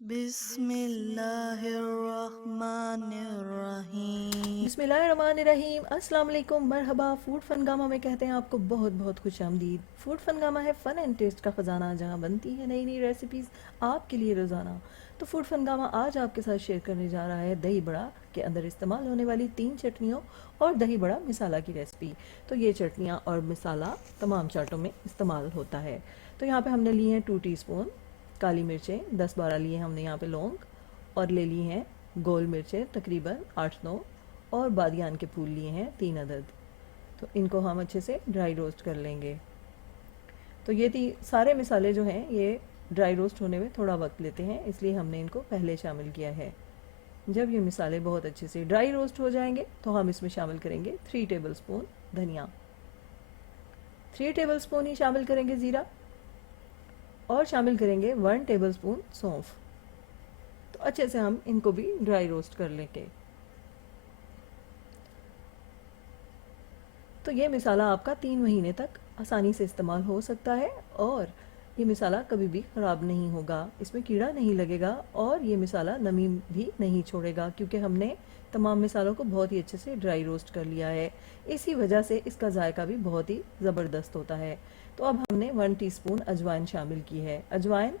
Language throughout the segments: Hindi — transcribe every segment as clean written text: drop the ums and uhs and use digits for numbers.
बिस्मिल्लाहिर्रहमानिर्रहीम। अस्सलाम वालेकुम, मरहबा। फूड फनगामा में कहते हैं आपको बहुत बहुत खुश आमदीद। फूड फनगामा है फ़न एंड टेस्ट का ख़जाना, जहां बनती है नई नई रेसिपीज़ आपके लिए रोज़ाना। तो फूड फनगामा आज आपके साथ शेयर करने जा रहा है दही बड़ा के अंदर इस्तेमाल होने वाली 3 चटनियों और दही बड़ा मिसाला की रेसिपी। तो ये चटनियाँ और मिसाला तमाम चाटों में इस्तेमाल होता है। तो यहाँ पे हमने लिए हैं 2 टीस्पून काली मिर्चें, 10-12 लिए हमने यहाँ पे लौंग, और ले ली हैं गोल मिर्चें तकरीबन 8-9, और बादियान के फूल लिए हैं 3 अदद। तो इनको हम अच्छे से ड्राई रोस्ट कर लेंगे। तो ये सारे मिसाले जो हैं ये ड्राई रोस्ट होने में थोड़ा वक्त लेते हैं, इसलिए हमने इनको पहले शामिल किया है। जब ये मिसाले बहुत अच्छे से ड्राई रोस्ट हो जाएंगे तो हम इसमें शामिल करेंगे 3 टेबल स्पून धनिया, 3 टेबल स्पून ही शामिल करेंगे ज़ीरा, और शामिल करेंगे 1 टेबल स्पून सौंफ। तो अच्छे से हम इनको भी ड्राई रोस्ट कर लेंगे। तो ये मिसाला आपका 3 महीने तक आसानी से इस्तेमाल हो सकता है, और ये मिसाला कभी भी ख़राब नहीं होगा, इसमें कीड़ा नहीं लगेगा, और ये मिसाला नमी भी नहीं छोड़ेगा क्योंकि हमने तमाम मिसालों को बहुत ही अच्छे से ड्राई रोस्ट कर लिया है। इसी वजह से इसका जायका भी बहुत ही ज़बरदस्त होता है। तो अब हमने 1 टीस्पून अजवाइन शामिल की है। अजवाइन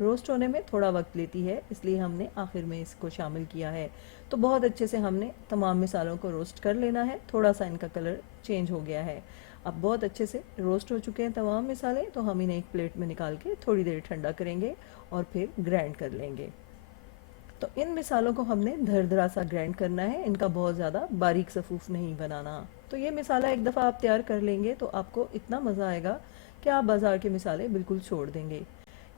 रोस्ट होने में थोड़ा वक्त लेती है, इसलिए हमने आखिर में इसको शामिल किया है। तो बहुत अच्छे से हमने तमाम मिसालों को रोस्ट कर लेना है। थोड़ा सा इनका कलर चेंज हो गया है। अब बहुत अच्छे से रोस्ट हो चुके हैं तमाम मिसाले, तो हम इन्हें एक प्लेट में निकाल के थोड़ी देर ठंडा करेंगे और फिर ग्राइंड कर लेंगे। तो इन मिसालों को हमने दरदरा सा ग्राइंड करना है, इनका बहुत ज़्यादा बारीक सफ़ूफ नहीं बनाना। तो ये मिसाला एक दफ़ा आप तैयार कर लेंगे तो आपको इतना मज़ा आएगा कि आप बाज़ार के मिसाले बिल्कुल छोड़ देंगे।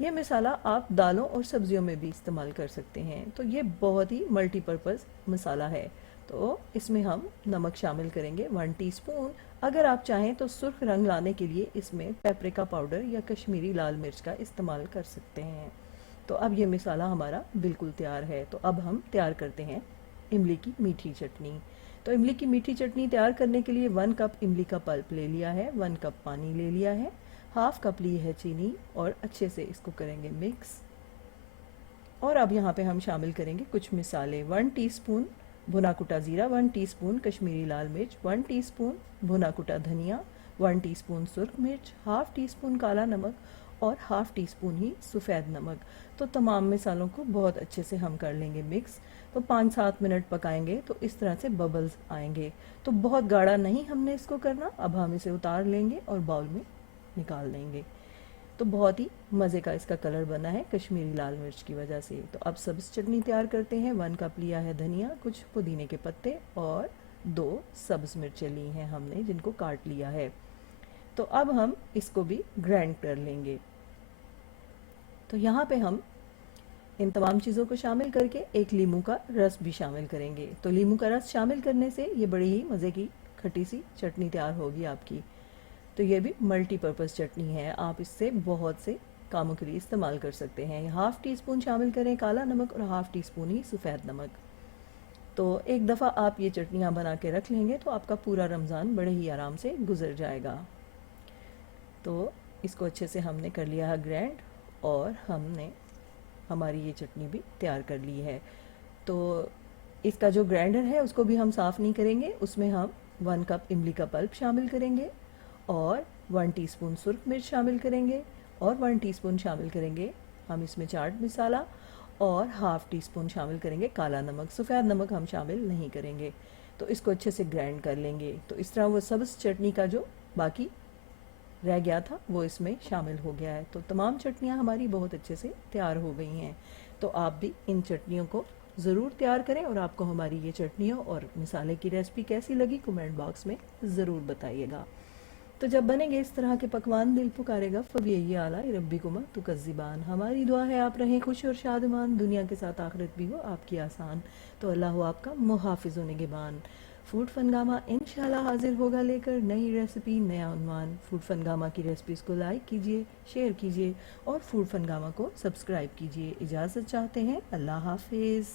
ये मिसाला आप दालों और सब्जियों में भी इस्तेमाल कर सकते हैं। तो ये बहुत ही मल्टीपर्पज़ मसाला है। तो इसमें हम नमक शामिल करेंगे 1 टीस्पून। अगर आप चाहें तो सुर्ख रंग लाने के लिए इसमें पेपरिका पाउडर या कश्मीरी लाल मिर्च का इस्तेमाल कर सकते हैं। तो अब ये मिसाला हमारा बिल्कुल तैयार है। तो अब हम तैयार करते हैं इमली की मीठी चटनी। तो इमली की मीठी चटनी तैयार करने के लिए 1 कप इमली का पल्प ले लिया है, 1 कप पानी ले लिया है, हाफ कप ली है चीनी, और अच्छे से इसको करेंगे मिक्स। और अब यहाँ पे हम शामिल करेंगे कुछ मिसाले। 1 टीस्पून भुना कुटा ज़ीरा, 1 टीस्पून कश्मीरी लाल मिर्च, 1 टीस्पून भुना कुटा धनिया, 1 टीस्पून सुर्ख मिर्च, हाफ टी स्पून काला नमक, और हाफ टी स्पून ही सफ़ेद नमक। तो तमाम मिसालों को बहुत अच्छे से हम कर लेंगे मिक्स। तो 5-7 मिनट पकाएंगे तो इस तरह से बबल्स आएंगे। तो बहुत गाढ़ा नहीं हमने इसको करना। अब हम इसे उतार लेंगे और बाउल में निकाल देंगे। तो बहुत ही मज़े का इसका कलर बना है कश्मीरी लाल मिर्च की वजह से। तो अब सब्ज़ चटनी तैयार करते हैं। 1 कप लिया है धनिया, कुछ पुदीने के पत्ते, और 2 सब्ज़ मिर्चें ली हैं हमने जिनको काट लिया है। तो अब हम इसको भी ग्राइंड कर लेंगे। तो यहाँ पे हम इन तमाम चीज़ों को शामिल करके एक लीमू का रस भी शामिल करेंगे। तो लीमू का रस शामिल करने से ये बड़ी ही मज़े की खट्टी सी चटनी तैयार होगी आपकी। तो ये भी मल्टीपर्पज़ चटनी है, आप इससे बहुत से कामों के लिए इस्तेमाल कर सकते हैं। हाफ़ टी स्पून शामिल करें काला नमक और हाफ़ टी स्पून ही सफ़ेद नमक। तो एक दफ़ा आप ये चटनियाँ बना के रख लेंगे तो आपका पूरा रमज़ान बड़े ही आराम से गुजर जाएगा। तो इसको अच्छे से हमने कर लिया है ग्राइंड, और हमने हमारी ये चटनी भी तैयार कर ली है। तो इसका जो ग्राइंडर है उसको भी हम साफ़ नहीं करेंगे, उसमें हम 1 कप इमली का पल्प शामिल करेंगे, और 1 टीस्पून सुर्ख मिर्च शामिल करेंगे, और 1 टीस्पून शामिल करेंगे हम इसमें चाट मसाला, और हाफ़ टी स्पून शामिल करेंगे काला नमक। सफ़ेद नमक हम शामिल नहीं करेंगे। तो इसको अच्छे से ग्राइंड कर लेंगे। तो इस तरह वो सब्ज़ चटनी का जो बाकी रह गया था वो इसमें शामिल हो गया है। तो तमाम चटनियाँ हमारी बहुत अच्छे से तैयार हो गई हैं। तो आप भी इन चटनियों को ज़रूर तैयार करें, और आपको हमारी ये चटनियों और मिसाले की रेसिपी कैसी लगी कमेंट बॉक्स में ज़रूर बताइएगा। तो जब बनेंगे इस तरह के पकवान दिल पुकारेगा फ़बीय्य आला रब्बिकुमा तुकज़्ज़िबान। हमारी दुआ है आप रहें खुश और शादमान, दुनिया के साथ आखिरत भी हो आपकी आसान। तो अल्लाह हो आपका मुहाफ़िज़ व निगहबान। फूड फनगामा इंशाल्लाह हाजिर होगा लेकर नई रेसिपी, नया उन्वान। फूड फनगामा की रेसिपीज़ को लाइक कीजिए, शेयर कीजिए, और फूड फनगामा को सब्सक्राइब कीजिए। इजाज़त चाहते हैं, अल्लाह हाफिज़।